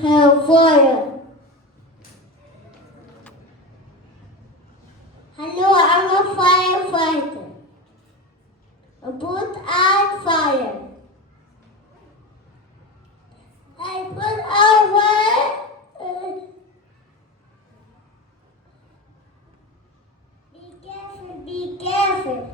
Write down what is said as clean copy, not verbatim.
Hellfire. Hello, I'm a firefighter. I put out fire. I put out fire. Be careful, be careful.